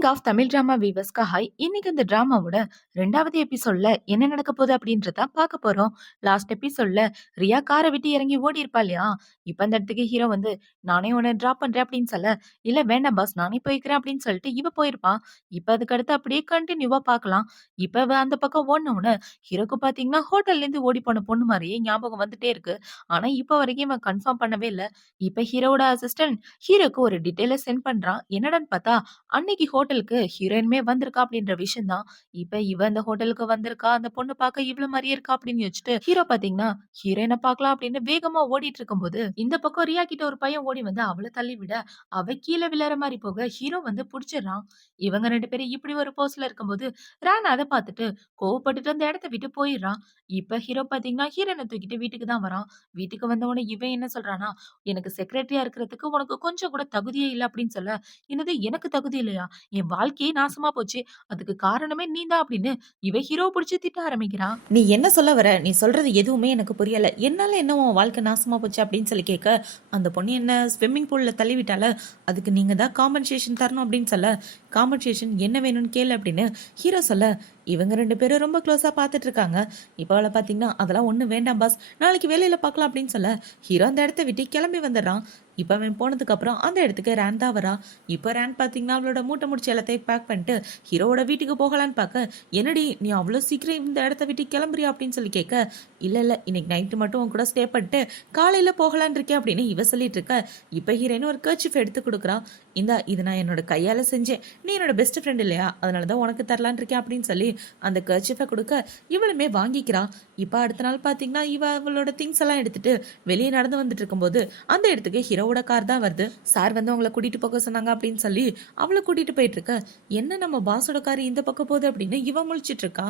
King of Tamil drama வீவர்ஸ்க்கு hi. இன்னைக்கு இந்த டிராமாவோட 2வது எபிசோட்ல என்ன நடக்க போகுது அப்படின்றத பார்க்க போறோம். லாஸ்ட் எபிசோட்ல ரியா காரை விட்டு இறங்கி ஓடி இருப்பா இல்லையா? இப்ப அந்த இடத்துக்கு ஹீரோ வந்து நானே உன்னை டிராப் பண்றேன் அப்படின்னு சொல்ல, இல்ல வேண்டாம் பாஸ் நானே போய்க்கிறேன் அப்படின்னு சொல்லிட்டு இவ போயிருப்பான். இப்ப அதுக்கு அடுத்து அப்படியே கண்டினியூவா பார்க்கலாம். இப்ப இவ அந்த பக்கம் ஓடின உடனே ஹீரோக்கு பாத்தீங்கன்னா ஹோட்டல்ல இருந்து ஓடி போன பொண்ணு மாதிரியே ஞாபகம் வந்துட்டே இருக்கு. ஆனா இப்ப வரைக்கும் இவன் கன்ஃபார்ம் பண்ணவே இல்ல. இப்ப ஹீரோவோட அசிஸ்டன்ட் ஹீரோக்கு ஒரு டீடைல சென்ட் பண்றான். என்னடான்னு பார்த்தா அன்னைக்கு ஹோட்டலுக்கு ஹீரோயினுமே வந்திருக்கா அப்படின்ற விஷயம் தான். இப்ப இவ அந்த ஹோட்டலுக்கு வந்திருக்கா, அந்த பொண்ணு பார்க்க இவ்ளோ மாரியே இருக்கா அப்படின்னு யோசிச்சுட்டு, ஹீரோ பாத்தீங்கன்னா, ஹீரோயின பார்க்கலாம் அப்படின்னு வேகமா ஓடிட்டு இருக்கும்போது, இந்த பக்கம் ரியா கிட்ட ஒரு பையன் ஓடி வந்து அவள தள்ளி விட, அவ கீழ விழற மாரி போக ஹீரோ வந்து புடிச்சிடுறான். இவங்க 2 பேரும் இப்படி ஒரு போஸ்ல இருக்கும்போது, ராணா அத பார்த்துட்டு கோவப்பட்டுட்டு அந்த இடத்த விட்டு போயிடுறான். இப்ப ஹீரோ பாத்தீங்கன்னா, ஹீரோயின தூக்கிட்டு வீட்டுக்கு தான் வரான். வீட்டுக்கு வந்த உடனே இவன் என்ன சொல்றான்னா, "எனக்கு செக்ரட்டரியா இருக்கிறதுக்கு உனக்கு கொஞ்சம் கூட தகுதியே இல்ல" அப்படின்னு சொல்ல, "என்னது எனக்கு தகுதி இல்லையா? என் வாழ்க்கையே நாசமா போச்சு. அதுக்கு காரணமே நீ தான்" அப்படின்னு இவ ஹீரோவ புடிச்சு திட்ட ஆரம்பிக்கிறான். நீ என்ன சொல்ல வர? நீ சொல்றது எதுவுமே எனக்கு புரியல. என்னால என்ன உன் வாழ்க்கை நாசமா போச்சு அப்படின்னு சொல்லி கேட்க, அந்த பொண்ணு என்ன ஸ்விம்மிங் பூல்ல தள்ளி விட்டால, அதுக்கு நீங்க தான் காம்பன்சேஷன் தரணும் அப்படின்னு சொல்ல, காம்பன்சேஷன் என்ன வேணும்னு கேளு அப்படின்னு ஹீரோ சொல்ல, இவங்க 2 பேரும் ரொம்ப க்ளோஸா பார்த்துட்டு இருக்காங்க. இப்போ அவளை பார்த்தீங்கன்னா அதெல்லாம் ஒன்றும் வேண்டாம் பாஸ், நாளைக்கு வேலையில பார்க்கலாம் அப்படின்னு சொல்ல, ஹீரோ அந்த இடத்த விட்டு கிளம்பி வந்துடுறான். இப்போ அவன் போனதுக்கு அப்புறம் அந்த இடத்துக்கு ரேன் தான் வரா. இப்போ ரேன் பார்த்தீங்கன்னா அவளோட மூட்டை முடிச்சு எல்லாத்தையும் பேக் பண்ணிட்டு ஹீரோவோட வீட்டுக்கு போகலான்னு பார்க்க, என்னடி நீ அவ்வளோ சீக்கிரம் இந்த இடத்த விட்டு கிளம்புறியா அப்படின்னு சொல்லி கேட்க, இல்லை இன்னைக்கு நைட்டு மட்டும் உன் கூட ஸ்டே பண்ணிட்டு காலையில் போகலான் இருக்கேன் அப்படின்னு இவ சொல்லிட்டு இருக்க. இப்போ ஹீரோயின் ஒரு கர்ச்சிஃப் எடுத்து கொடுக்குறான். இந்தா இது நான் என்னோட கையால் செஞ்சேன், நீ என்னோட பெஸ்ட் ஃப்ரெண்ட் இல்லையா, அதனால தான் உனக்கு தரலான் இருக்கேன் அப்படின்னு சொல்லி அந்த கர்ச்சிஃபை கொடுக்க இவளுமே வாங்கிக்கிறான். இப்போ அடுத்த நாள் பார்த்தீங்கன்னா இவ அவளோட திங்ஸ் எல்லாம் எடுத்துட்டு வெளியே நடந்து வந்துட்டு இருக்கும்போது அந்த இடத்துக்கு ஹீரோவோட கார் தான் வருது. சார் வந்து அவங்கள கூட்டிட்டு போக சொன்னாங்க அப்படின்னு சொல்லி அவளை கூட்டிட்டு போயிட்டு இருக்க, என்ன நம்ம பாஸோட கார் இந்த பக்கம் போகுது அப்படின்னு இவ முழிச்சிட்டு இருக்கா.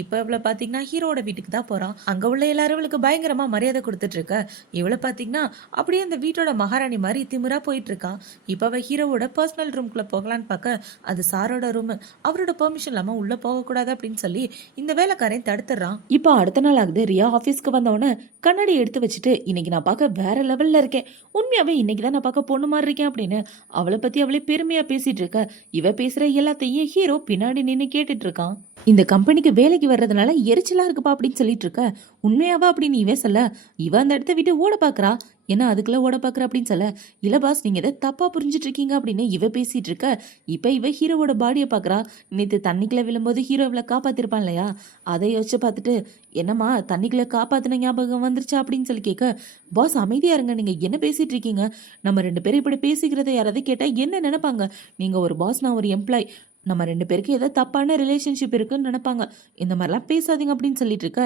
இப்ப இவளை பாத்தீங்கன்னா ஹீரோட வீட்டுக்கு தான் போறான். அங்க உள்ள எல்லாரும் இவளுக்கு பயங்கரமா மரியாதை கொடுத்துட்டு இருக்க, இவளை பாத்தீங்கன்னா அப்படியே அந்த வீட்டோட மகாராணி மாதிரி திமிரா போயிட்டு இருக்கா. இப்ப அவ ஹீரோவோட பர்சனல் ரூம்குள்ள போகலான்னு பார்க்க, அது சாரோட ரூம், அவரோட பெர்மிஷன் இல்லாம உள்ள போக கூடாது அப்படின்னு சொல்லி இந்த வேலைக்காரன் தடுத்துறான். இப்ப அடுத்த நாள் ஆகுது. ரியா ஆபீஸ்க்கு வந்தவொடனே கண்ணாடி எடுத்து வச்சுட்டு, இன்னைக்கு நான் பார்க்க வேற லெவல்ல இருக்கேன், உண்மையாவே இன்னைக்கு தான் நான் பார்க்க பொண்ணு மாதிரி இருக்கேன் அப்படின்னு அவளை பத்தி அவளே பெருமையா பேசிட்டு இருக்க. இவ பேசுற எல்லாத்தையும் ஹீரோ பின்னாடி நின்னு கேட்டுட்டு இருக்கான். இந்த கம்பெனிக்கு வேலைக்கு வர்றதுனால எரிச்சலா இருக்குப்பா அப்படின்னு சொல்லிட்டு இருக்க, உண்மையாவா அப்படின்னு இவே சொல்ல, இவ அந்த இடத்த விட்டு ஓட பாக்குறா. ஏன்னா அதுக்குள்ள ஓட பாக்குற அப்படின்னு சொல்ல, இல்ல பாஸ் நீங்க எதை தப்பா புரிஞ்சிட்டு இருக்கீங்க அப்படின்னு இவ பேசிட்டு இருக்க. இப்ப இவ ஹீரோவோட பாடியை பாக்குறா. நேத்து தண்ணிக்குள்ள விழும்போது ஹீரோ இவளை காப்பாத்திருப்பான் இல்லையா, அதை யோசிச்சு பார்த்துட்டு, என்னம்மா தண்ணிக்குள்ள காப்பாத்தின ஞாபகம் வந்துருச்சா அப்படின்னு சொல்லி கேட்க, பாஸ் அமைதியா இருங்க, நீங்க என்ன பேசிட்டு இருக்கீங்க, நம்ம 2 பேரும் இப்படி பேசிக்கிறத யாராவது கேட்டா என்ன நினைப்பாங்க, நீங்க ஒரு பாஸ் நான் ஒரு எம்ப்ளாய், நம்ம 2 பேருக்கு ஏதோ தப்பான ரிலேஷன்ஷிப் இருக்குன்னு நினைப்பாங்க, இந்த மாதிரிலாம் பேசாதீங்க அப்படின்னு சொல்லிட்டு இருக்க.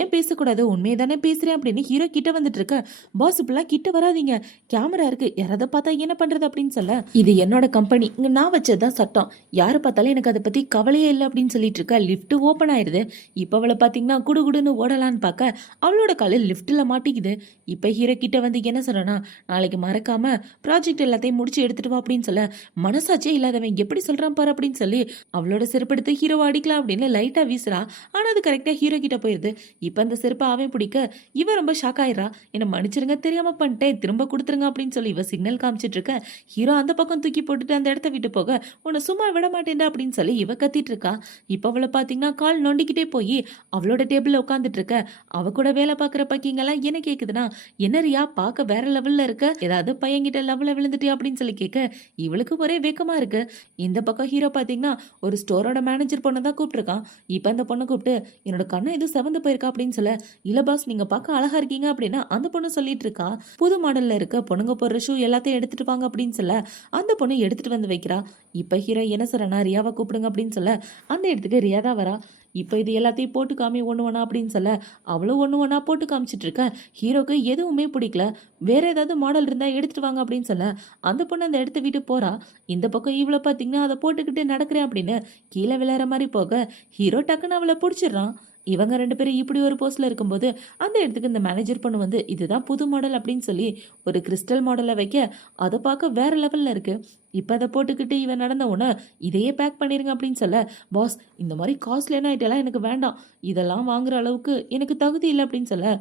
ஏன் பேசக்கூடாது, உண்மையை தானே பேசுறேன் அப்படின்னு ஹீரோ கிட்ட வந்துட்டு இருக்க. பாஸ் இப்பெல்லாம் கிட்ட வராதீங்க, கேமரா இருக்கு, யாராவது பார்த்தா என்ன பண்றது அப்படின்னு சொல்ல, இது என்னோட கம்பெனி, இங்க நான் வச்சதுதான் சட்டம், யாரு பார்த்தாலும் எனக்கு அதை பத்தி கவலையே இல்லை அப்படின்னு சொல்லிட்டு இருக்க. லிஃப்ட் ஓப்பன் ஆயிருது. இப்ப அவளை பாத்தீங்கன்னா குடுகுடுன்னு ஓடலான்னு பார்க்க அவளோட காலில் லிஃப்ட்ல மாட்டிக்குது. இப்ப ஹீரோ கிட்ட வந்து என்ன சொல்றனா, நாளைக்கு மறக்காம ப்ராஜெக்ட் எல்லாத்தையும் முடிச்சு எடுத்துட்டு வா அப்படின்னு சொல்ல, மனசாச்சே இல்லாதவன் எப்படி சொல்றான் பாரு அப்படின்னு சொல்லி அவளோட செருப்படுத்து ஹீரோ அடிக்கலாம் அப்படின்னு லைட்டா வீசுறா. ஆனா அது கரெக்டா ஹீரோ கிட்ட போயிருது. இப்ப அந்த செருப்பை அவன் பிடிக்க இவ ரொம்ப ஷாக் ஆயிரா. என்ன மன்னிச்சிருங்க, தெரியாம பண்ணிட்டேன், திரும்ப கொடுத்துருங்க அப்படின்னு சொல்லி இவ சிக்னல் காமிச்சிட்டு இருக்க. ஹீரோ அந்த பக்கம் தூக்கி போட்டுட்டு அந்த இடத்த விட்டு போக, உன்னை சும்மா விட மாட்டேன்டா அப்படின்னு சொல்லி இவ கத்திட்டு இருக்கா. இப்ப அவளை பாத்தீங்கன்னா கால் நொண்டிக்கிட்டே போய் அவளோட டேபிள்ல உட்காந்துட்டு இருக்க. அவ கூட வேலை பாக்குற பக்கிங்கெல்லாம் என்ன கேக்குதுன்னா, என்ன ரியா பார்க்க வேற லெவல்ல இருக்க, ஏதாவது பையன்கிட்ட லெவல்ல விழுந்துட்டியா அப்படின்னு சொல்லி கேட்க, இவளுக்கு ஒரே வேக்கமா இருக்கு. இந்த பக்கம் ஹீரோ பாத்தீங்கன்னா ஒரு ஸ்டோரோட மேனேஜர் பொண்ணை தான் கூப்பிட்டுருக்கான். இப்ப அந்த பொண்ணை கூப்பிட்டு, என்னோட கண்ணை எதுவும் செவந்து போயிருக்கா அப்படின்னு சொல்ல, இல்ல பாஸ் நீங்க பார்க்க அழகா இருக்கீங்க அப்படின்னா அந்த பொண்ணு சொல்லிட்டு இருக்கா. புது மாடல்ல இருக்க பொண்ணுங்க போடுற ஷூ எல்லாத்தையும் எடுத்துட்டு வாங்க அப்படின்னு சொல்ல அந்த பொண்ணு எடுத்துட்டு வந்து வைக்கிறா. இப்ப ஹீரோ என்ன சொல்றனா, ரியாவை கூப்பிடுங்க அப்படின்னு சொல்ல அந்த இடத்துக்கு ரியா தான் வரா. இப்போ இது எல்லாத்தையும் போட்டு காமி ஒன்று ஒன்றா அப்படின்னு சொல்ல அவளும் ஒன்று ஒன்றா போட்டு காமிச்சிட்டு இருக்க. ஹீரோக்கு எதுவுமே பிடிக்கல. வேற ஏதாவது மாடல் இருந்தால் எடுத்துட்டு வாங்க அப்படின்னு சொல்ல அந்த பொண்ணு அந்த இடத்த விட்டு போறா. இந்த பக்கம் இவ்வளோ பார்த்தீங்கன்னா அதை போட்டுக்கிட்டு நடக்கிறேன் அப்படின்னு கீழே விளையாடுற மாதிரி போக ஹீரோ டக்குன்னு அவளை பிடிச்சிடுறான். இவங்க 2 பேரும் இப்படி ஒரு போஸ்ட்ல இருக்கும்போது அந்த இடத்துக்கு இந்த மேனேஜர் பொண்ணு வந்து இதுதான் புது மாடல் அப்படின்னு சொல்லி ஒரு கிறிஸ்டல் மாடலை வைக்க, அதை பார்க்க வேற லெவல்ல இருக்கு. இப்போ அதை போட்டுக்கிட்டு இவன் நடந்த உடனே இதையே பேக் பண்ணிருங்க அப்படின்னு சொல்ல, பாஸ் இந்த மாதிரி காஸ்ட்லியான ஐட்டெல்லாம் எனக்கு வேண்டாம், இதெல்லாம் வாங்குற அளவுக்கு எனக்கு தகுதி இல்லை அப்படின்னு சொல்ல,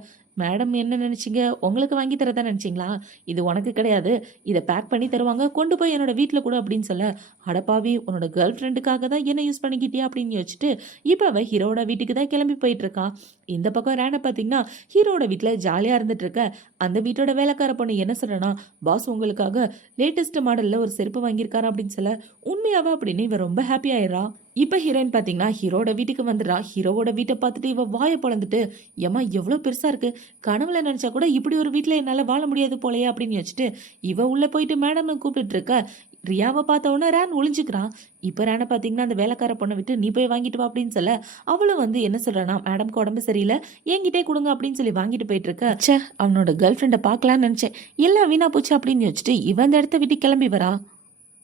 மேடம் என்ன நினைச்சீங்க? உங்களுக்கு வாங்கி தரதா நினைச்சீங்களா? இது உனக்கு கிடையாது. இத பேக் பண்ணி தருவாங்க. கொண்டு போய் என்னோட வீட்ல குடு அப்படின்னு சொல்ல, அடப்பாவி! உன்னோட கேர்ள் ஃப்ரெண்டுக்காக தான் என்ன யூஸ் பண்ணிக்கிட்டியா அப்படின்னு யோசிச்சுட்டு, இப்ப அவ ஹீரோவோட வீட்டுக்கு தான் கிளம்பி போயிட்டு இருக்கா. இந்த பக்கம் ரேன பார்த்தீங்கன்னா, ஹீரோவோட வீட்ல ஜாலியா இருந்துட்டு இருக்க. அந்த வீட்டோட வேலைக்கார பொண்ணு என்ன சொல்றனா, பாஸ் உங்களுக்காக லேட்டஸ்ட் மாடல்ல ஒரு செருப்பு வாங்கியிருக்காரு அப்படின்னு சொல்ல, உண்மையாவா அப்படின்னு இவ ரொம்ப ஹாப்பி ஆயிடுறா. இப்ப ஹீரோயின் பாத்தீங்கன்னா ஹீரோட வீட்டுக்கு வந்துடுறா. ஹீரோவோட வீட்டை பார்த்துட்டு இவ வாயை பொளந்துட்டு, ஏம்மா எவ்வளோ பெருசா இருக்கு. கனவுல நினைச்சா கூட இப்படி ஒரு வீட்ல என்னால வாழ முடியாது போலயே அப்படின்னு யோசிச்சுட்டு இவ உள்ள போயிட்டு மேடம்னு கூப்பிட்டு இருக்க. ரியாவை பார்த்த உடனே ரேன் ஒளிஞ்சுக்கிறான். இப்ப ரேனை பாத்தீங்கன்னா அந்த வேலைக்கார பொண்ணை விட்டு நீ போய் வாங்கிட்டு வா அப்படின்னு சொல்ல, அவளும் வந்து என்ன சொல்றானா, மேடம்க்கு உடம்பு சரியில்லை, என்கிட்டே கொடுங்க அப்படின்னு சொல்லி வாங்கிட்டு போயிட்டு இருக்க. ச்சே, அவனோட கேர்ள் ஃப்ரெண்டை பார்க்கலான்னு நினைச்சேன், எல்லாம் வீணா போச்சு அப்படின்னு யோசிச்சுட்டு இவன் அந்த இடத்த விட்டு கிளம்பி வரா.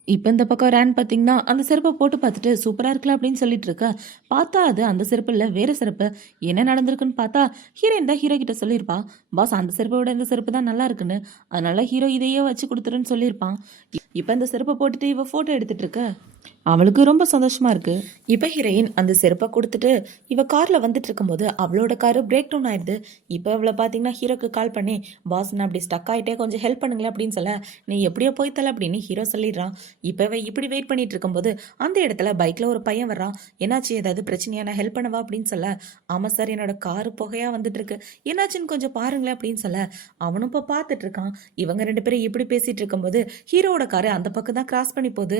இப்ப இந்த பக்கம் ரேன் பாத்தீங்கன்னா அந்த செருப்பை போட்டு பார்த்துட்டு சூப்பரா இருக்கலாம் அப்படின்னு சொல்லிட்டு இருக்க. பார்த்தா அது அந்த செருப்பு இல்ல, வேற செருப்பு. என்ன நடந்திருக்குன்னு பார்த்தா ஹீரோயின் தான் ஹீரோ கிட்ட சொல்லியிருப்பா, பாஸ் அந்த செருப்பை விட இந்த செருப்பு தான் நல்லா இருக்குன்னு. அதனால ஹீரோ இதையே வச்சு கொடுத்துருன்னு சொல்லியிருப்பான். இப்ப இந்த செருப்பை போட்டுட்டு இவ போட்டோ எடுத்துட்டு இருக்க. அவளுக்கு ரொம்ப சந்தோஷமா இருக்கு. இப்ப ஹீரோயின் அந்த செருப்பை கொடுத்துட்டு இவ கார்ல வந்துட்டு இருக்கும்போது அவளோட காரு பிரேக் டவுன் ஆயிடுது. இப்ப அவளை பாத்தீங்கன்னா ஹீரோக்கு கால் பண்ணி, பாஸ் நான் அப்படி ஸ்டக் ஆயிட்டே, கொஞ்சம் ஹெல்ப் பண்ணுங்களேன் அப்படின்னு சொல்ல, நீ எப்படியோ போய் தல அப்படின்னு ஹீரோ சொல்லிடுறான். இப்ப இவ இப்படி வெயிட் பண்ணிட்டு இருக்கும்போது அந்த இடத்துல பைக்ல ஒரு பையன் வர்றான். என்னாச்சு, ஏதாவது பிரச்சனையா, நான் ஹெல்ப் பண்ணவா அப்படின்னு சொல்ல, ஆமா சார் என்னோட காரு புகையா வந்துட்டு இருக்கு, என்னாச்சுன்னு கொஞ்சம் பாருங்களேன் அப்படின்னு சொல்ல, அவனும் இப்ப பாத்துட்டு இருக்கான். இவங்க ரெண்டு பேரும் இப்படி பேசிட்டு இருக்கும்போது ஹீரோவோட காரு அந்த பக்கம் தான் கிராஸ் பண்ணி போகுது.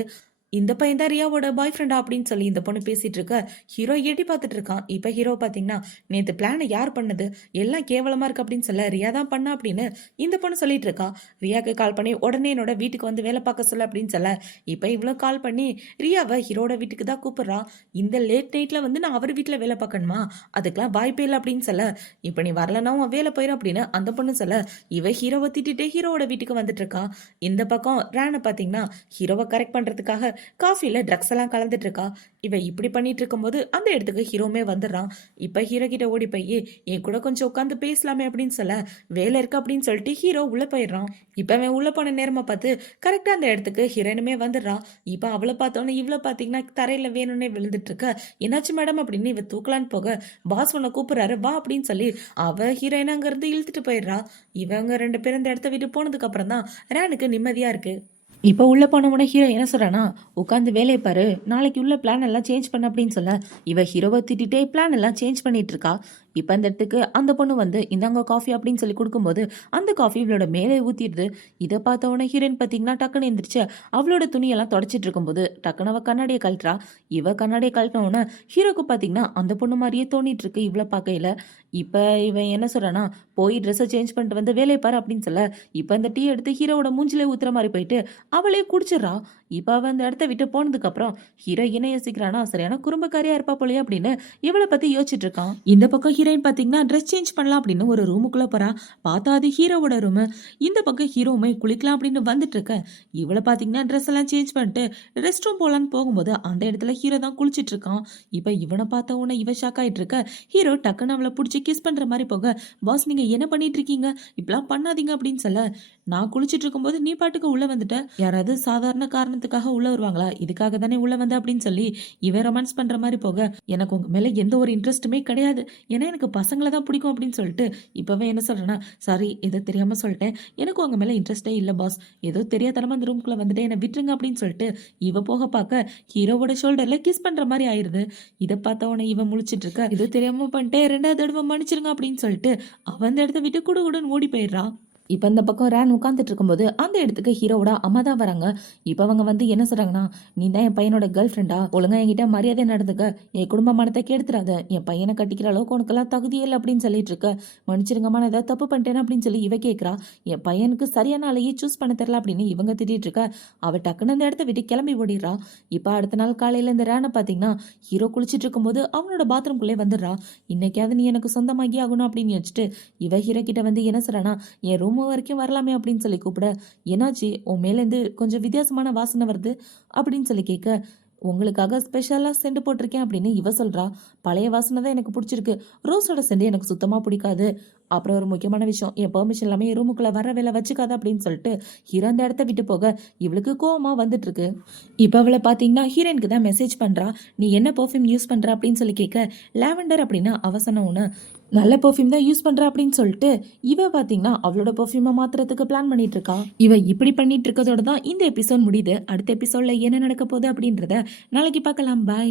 இந்த பையன் தான் ரியாவோட பாய் ஃப்ரெண்டா அப்படின்னு சொல்லி இந்த பொண்ணு பேசிட்டு இருக்க. ஹீரோ எட்டி பார்த்துட்டு இருக்கான். இப்ப ஹீரோ பாத்தீங்கன்னா, நேத்து பிளானை யார் பண்ணது, எல்லாம் கேவலமா இருக்கு அப்படின்னு சொல்ல, ரியா தான் பண்ணா அப்படின்னு இந்த பொண்ணு சொல்லிட்டு இருக்கா. ரியாக்கு கால் பண்ணி உடனே என்னோட வீட்டுக்கு வந்து வேலை பார்க்க சொல்ல அப்படின்னு சொல்ல, இப்ப இவ்வளவு கால் பண்ணி ரியாவை ஹீரோட வீட்டுக்கு தான் கூப்பிடுறா. இந்த லேட் நைட்ல வந்து நான் அவர் வீட்டுல வேலை பார்க்கணுமா, அதுக்கெல்லாம் வாய்ப்பே இல்லை அப்படின்னு சொல்ல, இப்ப நீ வரலன்னா உன் வேலை போயிடும் அப்படின்னு அந்த பொண்ணு சொல்ல, இவ ஹீரோவை திட்டிட்டு ஹீரோவோட வீட்டுக்கு வந்துட்டு இருக்கா. இந்த பக்கம் ரேனை பாத்தீங்கன்னா ஹீரோவை கரெக்ட் பண்றதுக்காக காஃபில ட்ரக்ஸ் எல்லாம் கலந்துட்டு இருக்கா. இவ இப்படி பண்ணிட்டு இருக்கும்போது அந்த இடத்துக்கு ஹீரோமே வந்துடுறான். இப்ப ஹீரோ கிட்ட ஓடி போய், என் கூட கொஞ்சம் உட்காந்து பேசலாமே அப்படின்னு சொல்ல, வேலை இருக்கு அப்படின்னு சொல்லிட்டு ஹீரோ உள்ள போயிடுறான். இப்ப அவன் உள்ள போன நேரமா பார்த்து கரெக்டா அந்த இடத்துக்கு ஹீரோனுமே வந்துடுறான். இப்ப அவளை பார்த்தோன்னே இவ்வளோ பாத்தீங்கன்னா தரையில வேணும்னே விழுந்துட்டு இருக்க. என்னாச்சு மேடம் அப்படின்னு இவ தூக்கலான்னு போக, பாஸ் உன்னை கூப்பிடுறாரு வா அப்படின்னு சொல்லி அவ ஹீரோயின் அங்க இருந்து இழுத்துட்டு போயிடுறா. இவங்க ரெண்டு பேரும் இந்த இடத்த விட்டு போனதுக்கு அப்புறம் தான் ரேனுக்கு நிம்மதியா இருக்கு. இப்போ உள்ள போனவன ஹீரோ என்ன சொல்றானா, உட்காந்து வேலையை பாரு, நாளைக்கு உள்ள பிளான் எல்லாம் சேஞ்ச் பண்ண அப்படின்னு சொல்ல, இவ ஹீரோவை திட்டிட்டே பிளான் எல்லாம் சேஞ்ச் பண்ணிட்டு இருக்கா. இப்போ அந்த இடத்துக்கு அந்த பொண்ணு வந்து இந்தாங்க காஃபி அப்படின்னு சொல்லி கொடுக்கும்போது அந்த காஃபி இவளோட மேலே ஊத்திடுது. இதை பார்த்த உடனே ஹீரோயின் பார்த்தீங்கன்னா டக்குன்னு எந்திரிச்சு அவளோட துணியெல்லாம் தொடச்சிட்டு இருக்கும்போது டக்குன்னு அவ கண்ணாடியை கழட்டுறா. இவ கண்ணாடியை கழட்டின உடனே ஹீரோக்கு பார்த்தீங்கன்னா அந்த பொண்ணு மாதிரியே தோணிட்டு இருக்கு இவ்வளோ பார்க்கையில. இப்போ இவன் என்ன சொல்றானா, போய் ட்ரெஸ்ஸை சேஞ்ச் பண்ணிட்டு வந்து வேலையை பாரு அப்படின்னு சொல்ல, இப்போ அந்த டீ எடுத்து ஹீரோவோட மூஞ்சிலே ஊத்துற மாதிரி போயிட்டு அவளே குடிச்சிடறா. இப்போ அவ அந்த இடத்த விட்டு போனதுக்கு அப்புறம் ஹீரோ என்ன யோசிக்கிறானா, சரியான குறும்பக்காரியா இருப்பா போலயே அப்படின்னு இவளை பத்தி யோசிச்சுட்டு இருக்கான். இந்த பக்கம் ஹீரோயின் பாத்தீங்கன்னா ட்ரெஸ் சேஞ்ச் பண்ணலாம் அப்படின்னு ஒரு ரூமுக்குள்ள போறா. பார்த்தா அது ஹீரோவோட ரூமு. இந்த பக்கம் ஹீரோவுமே குளிக்கலாம் அப்படின்னு வந்துட்டு இருக்க. இவளை பாத்தீங்கன்னா ட்ரெஸ் எல்லாம் சேஞ்ச் பண்ணிட்டு ரெஸ்ட் ரூம் போலான்னு போகும்போது அந்த இடத்துல ஹீரோ தான் குளிச்சிட்டு இருக்கான். இப்ப இவனை பார்த்த உடனே இவ ஷாக் ஆயிட்டு இருக்க. ஹீரோ டக்குன்னு அவளை பிடிச்சி கிஸ் பண்ற மாதிரி போக, பாஸ் நீங்க என்ன பண்ணிட்டு இருக்கீங்க, இப்பெல்லாம் பண்ணாதீங்க அப்படின்னு சொல்ல, நான் குளிச்சிட்டு இருக்கும்போது நீ பாட்டுக்கு உள்ள வந்துட்ட, யாராவது சாதாரண காரணத்துக்காக உள்ள வருவாங்களா, இதுக்காக தானே உள்ள வந்த அப்படின்னு சொல்லி இவன் ரொமான்ஸ் பண்ற மாதிரி போக, எனக்கு உங்க மேல எந்த ஒரு இன்ட்ரெஸ்ட்டுமே கிடையாது, ஏன்னா எனக்கு பசங்களை தான் பிடிக்கும் அப்படின்னு சொல்லிட்டு இப்பவே என்ன சொல்றேன்னா, சாரி ஏதோ தெரியாம சொல்லிட்டேன், எனக்கு உங்க மேல இன்ட்ரெஸ்டே இல்லை பாஸ், ஏதோ தெரியாதனமா அந்த ரூம்குள்ள வந்துட்டு என்னை விட்டுருங்க அப்படின்னு சொல்லிட்டு இவ போக பார்க்க ஹீரோவோட ஷோல்டர்ல கிஸ் பண்ற மாதிரி ஆயிருது. இதை பார்த்தவன இவன் முழிச்சிட்டு இருக்க. இது தெரியாம பண்ணிட்டேன், ரெண்டாவது தடவை மன்னிச்சிருங்க அப்படின்னு சொல்லிட்டு அவன் அந்த இடத்த விட்டு குடுகுடுன்னு ஓடி போயிடுறா. இப்போ இந்த பக்கம் ரேன் உட்காந்துட்டு இருக்கும்போது அந்த இடத்துக்கு ஹீரோவோட அம்மா தான் வராங்க. இப்போ அவங்க வந்து என்ன சொல்றாங்கன்னா, நீ தான் என் பையனோட கேர்ள் ஃப்ரெண்டா, ஒழுங்கா என்கிட்ட மரியாதை நடந்துக்க, என் குடும்ப மனத்தை கெடுத்துறாத, என் பையனை கட்டிக்கிற அளவுக்கு உனக்கெல்லாம் தகுதியே இல்லை அப்படின்னு சொல்லிட்டு இருக்க. மன்னிச்சிருங்கம்மா நான் ஏதாவது தப்பு பண்ணிட்டேன் அப்படின்னு சொல்லி இவ கேட்குறா. என் பையனுக்கு சரியான ஆளையே சூஸ் பண்ண தெரியல அப்படின்னு இவங்க திட்டிட்டு இருக்க. அவ டக்குன்னு அந்த இடத்த விட்டு கிளம்பி ஓடிடுறா. இப்போ அடுத்த நாள் காலையில இந்த ரேனை பார்த்தீங்கன்னா ஹீரோ குளிச்சிட்டு இருக்கும்போது அவனோட பாத்ரூம்குள்ளே வந்துடுறா. இன்னைக்காவது நீ எனக்கு சொந்தமாகி ஆகணும் அப்படின்னு வச்சுட்டு இவ ஹீரோ கிட்ட வந்து என்ன சொல்றானா, என் ரூம் வரைக்கும் வரலாமே அப்படின்னு சொல்லி கூப்பிட, என்னாச்சு உன் மேலேருந்து கொஞ்சம் வித்தியாசமான வாசனை வருது அப்படின்னு சொல்லி கேட்க, உங்களுக்காக ஸ்பெஷலாக சென்ட் போட்டிருக்கேன் அப்படின்னு இவ சொல்றா. பழைய வாசனை தான் எனக்கு பிடிச்சிருக்கு, ரோஸோட சென்ட் எனக்கு சுத்தமாக பிடிக்காது. அப்புறம் ஒரு முக்கியமான விஷயம், என் பெர்மிஷன் இல்லாமல் என் ரூமுக்குள்ள வர வேலை வச்சுக்காத அப்படின்னு சொல்லிட்டு ஹீரோ அந்த இடத்த விட்டு போக இவளுக்கு கோவமா வந்துட்டு இருக்கு. இப்போ அவளை பார்த்தீங்கன்னா ஹீரோயினுக்கு தான் மெசேஜ் பண்றா. நீ என்ன பெர்ஃப்யூம் யூஸ் பண்ற அப்படின்னு சொல்லி கேட்க, லாவெண்டர் அப்படின்னு அவ சொன்ன உடனே நல்ல பெர்ஃப்யூம் தான் யூஸ் பண்றா அப்படின்னு சொல்லிட்டு இவ பாத்தீங்கன்னா அவளோட பெர்ஃப்யூமை மாத்துறதுக்கு பிளான் பண்ணிட்டு இருக்கா. இவ இப்படி பண்ணிட்டு இருக்கதோட தான் இந்த எபிசோட் முடியுது. அடுத்த எபிசோட்ல என்ன நடக்க போகுது அப்படின்றத நாளைக்கு பார்க்கலாம். பாய்.